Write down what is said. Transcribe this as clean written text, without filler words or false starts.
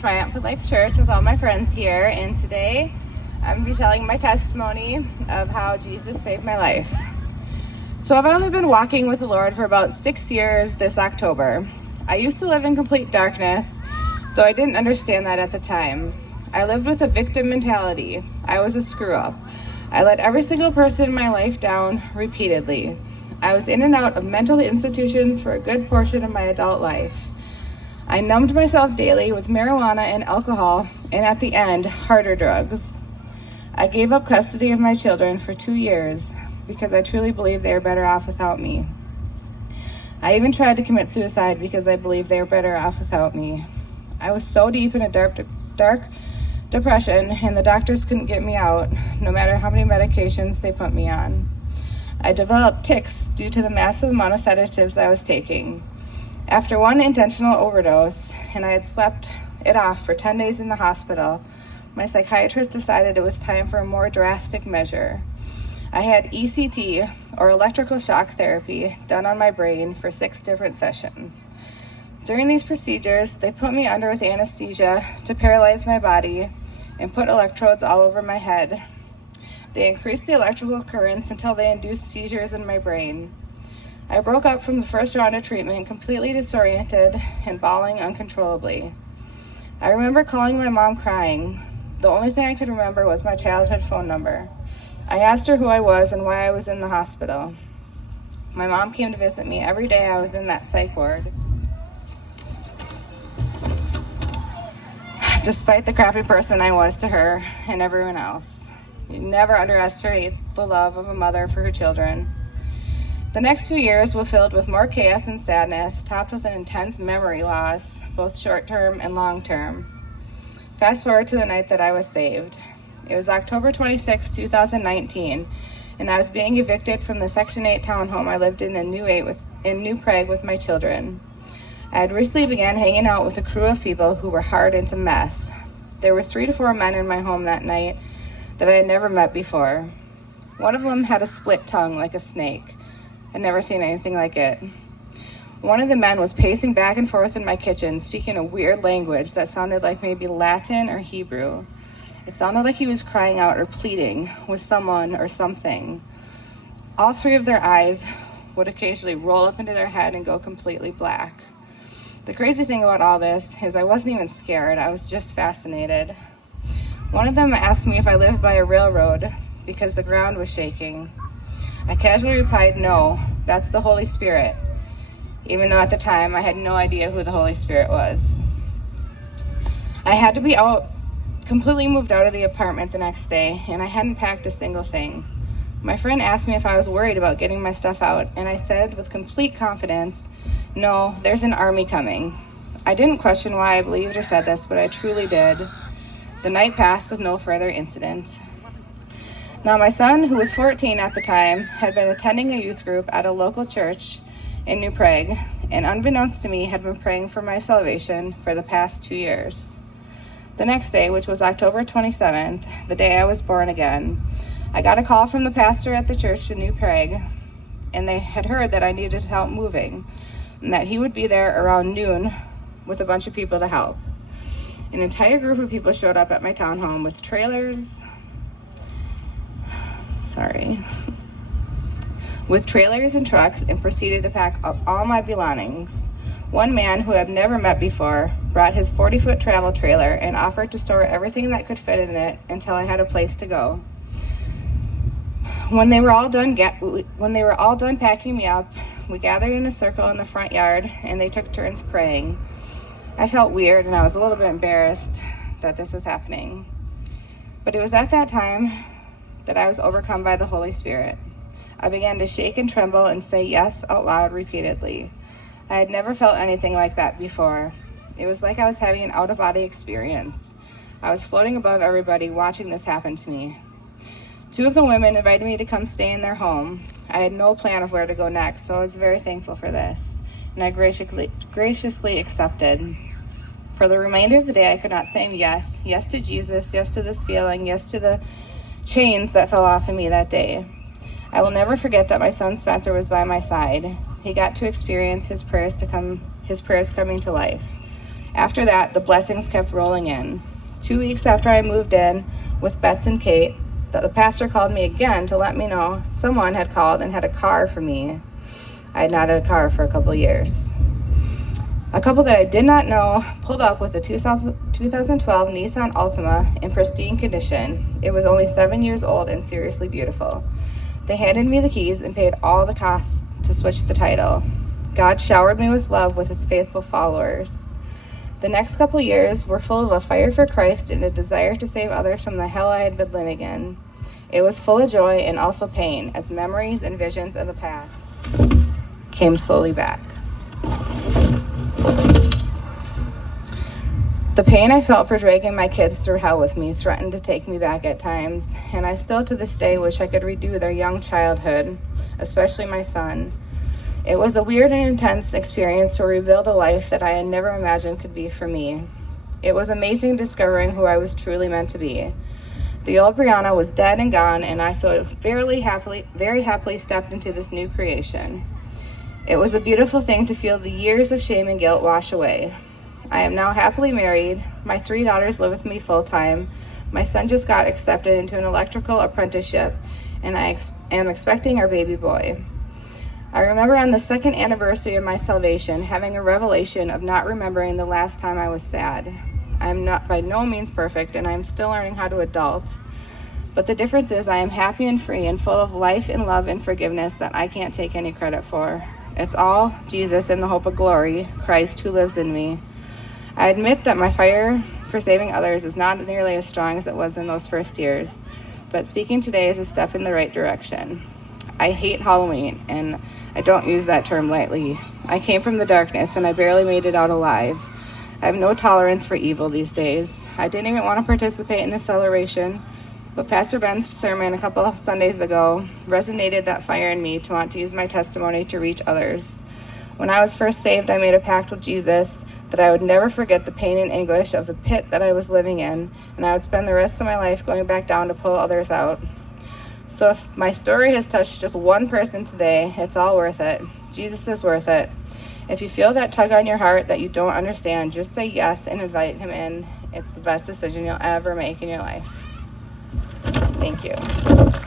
Triumphant Life Church with all my friends here, and today I'm going to be telling my testimony of how Jesus saved my life. So I've only been walking with the Lord for about 6 years this October. I used to live in complete darkness, though I didn't understand that at the time. I lived with a victim mentality. I was a screw-up. I let every single person in my life down repeatedly. I was in and out of mental institutions for a good portion of my adult life. I numbed myself daily with marijuana and alcohol, and at the end, harder drugs. I gave up custody of my children for 2 years because I truly believed they were better off without me. I even tried to commit suicide because I believed they were better off without me. I was so deep in a dark depression, and the doctors couldn't get me out, no matter how many medications they put me on. I developed tics due to the massive amount of sedatives I was taking. After one intentional overdose, and I had slept it off for 10 days in the hospital, my psychiatrist decided it was time for a more drastic measure. I had ECT, or electrical shock therapy, done on my brain for 6 different sessions. During these procedures, they put me under with anesthesia to paralyze my body and put electrodes all over my head. They increased the electrical currents until they induced seizures in my brain. I broke up from the first round of treatment completely disoriented and bawling uncontrollably. I remember calling my mom crying. The only thing I could remember was my childhood phone number. I asked her who I was and why I was in the hospital. My mom came to visit me every day I was in that psych ward. Despite the crappy person I was to her and everyone else. You never underestimate the love of a mother for her children. The next few years were filled with more chaos and sadness, topped with an intense memory loss, both short-term and long-term. Fast forward to the night that I was saved. It was October 26, 2019, and I was being evicted from the Section 8 townhome I lived in New Prague with my children. I had recently began hanging out with a crew of people who were hard into meth. There were 3 to 4 men in my home that night that I had never met before. One of them had a split tongue like a snake. I'd never seen anything like it. One of the men was pacing back and forth in my kitchen, speaking a weird language that sounded like maybe Latin or Hebrew. It sounded like he was crying out or pleading with someone or something. All 3 of their eyes would occasionally roll up into their head and go completely black. The crazy thing about all this is I wasn't even scared, I was just fascinated. One of them asked me if I lived by a railroad because the ground was shaking. I casually replied, no, that's the Holy Spirit, even though at the time I had no idea who the Holy Spirit was. I had to be completely moved out of the apartment the next day, and I hadn't packed a single thing. My friend asked me if I was worried about getting my stuff out, and I said with complete confidence, no, there's an army coming. I didn't question why I believed or said this, but I truly did. The night passed with no further incident. Now, my son, who was 14 at the time, had been attending a youth group at a local church in New Prague, and unbeknownst to me, had been praying for my salvation for the past 2 years. The next day, which was October 27th, the day I was born again, I got a call from the pastor at the church in New Prague, and they had heard that I needed help moving, and that he would be there around noon with a bunch of people to help. An entire group of people showed up at my townhome with trailers and trucks and proceeded to pack up all my belongings. One man who I've never met before brought his 40-foot travel trailer and offered to store everything that could fit in it until I had a place to go. When they were all done packing me up, we gathered in a circle in the front yard and they took turns praying. I felt weird and I was a little bit embarrassed that this was happening. But it was at that time that I was overcome by the Holy Spirit. I began to shake and tremble and say yes out loud repeatedly. I had never felt anything like that before. It was like I was having an out-of-body experience. I was floating above everybody watching this happen to me. 2 of the women invited me to come stay in their home. I had no plan of where to go next, so I was very thankful for this, and I graciously accepted. For the remainder of the day, I could not say yes to Jesus, yes to this feeling, yes to the chains that fell off of me that day. I will never forget that my son Spencer was by my side. He got to experience his prayers coming to life. After that, the blessings kept rolling in. 2 weeks after I moved in with Bets and Kate, the pastor called me again to let me know someone had called and had a car for me. I had not had a car for a couple years. A couple that I did not know pulled up with a 2012 Nissan Altima in pristine condition. It was only 7 years old and seriously beautiful. They handed me the keys and paid all the costs to switch the title. God showered me with love with his faithful followers. The next couple years were full of a fire for Christ and a desire to save others from the hell I had been living in. It was full of joy and also pain, as memories and visions of the past came slowly back. The pain I felt for dragging my kids through hell with me threatened to take me back at times, and I still to this day wish I could redo their young childhood, especially my son. It was a weird and intense experience to rebuild a life that I had never imagined could be for me. It was amazing discovering who I was truly meant to be. The old Brianna was dead and gone, and I so very happily stepped into this new creation. It was a beautiful thing to feel the years of shame and guilt wash away. I am now happily married. My 3 daughters live with me full time. My son just got accepted into an electrical apprenticeship, and I am expecting our baby boy. I remember on the second anniversary of my salvation having a revelation of not remembering the last time I was sad. I am not by no means perfect, and I am still learning how to adult. But the difference is I am happy and free and full of life and love and forgiveness that I can't take any credit for. It's all Jesus in the hope of glory, Christ who lives in me. I admit that my fire for saving others is not nearly as strong as it was in those first years, but speaking today is a step in the right direction. I hate Halloween, and I don't use that term lightly. I came from the darkness, and I barely made it out alive. I have no tolerance for evil these days. I didn't even want to participate in the celebration, but Pastor Ben's sermon a couple of Sundays ago resonated that fire in me to want to use my testimony to reach others. When I was first saved, I made a pact with Jesus that I would never forget the pain and anguish of the pit that I was living in, and I would spend the rest of my life going back down to pull others out. So if my story has touched just one person today, it's all worth it. Jesus is worth it. If you feel that tug on your heart that you don't understand, just say yes and invite him in. It's the best decision you'll ever make in your life. Thank you.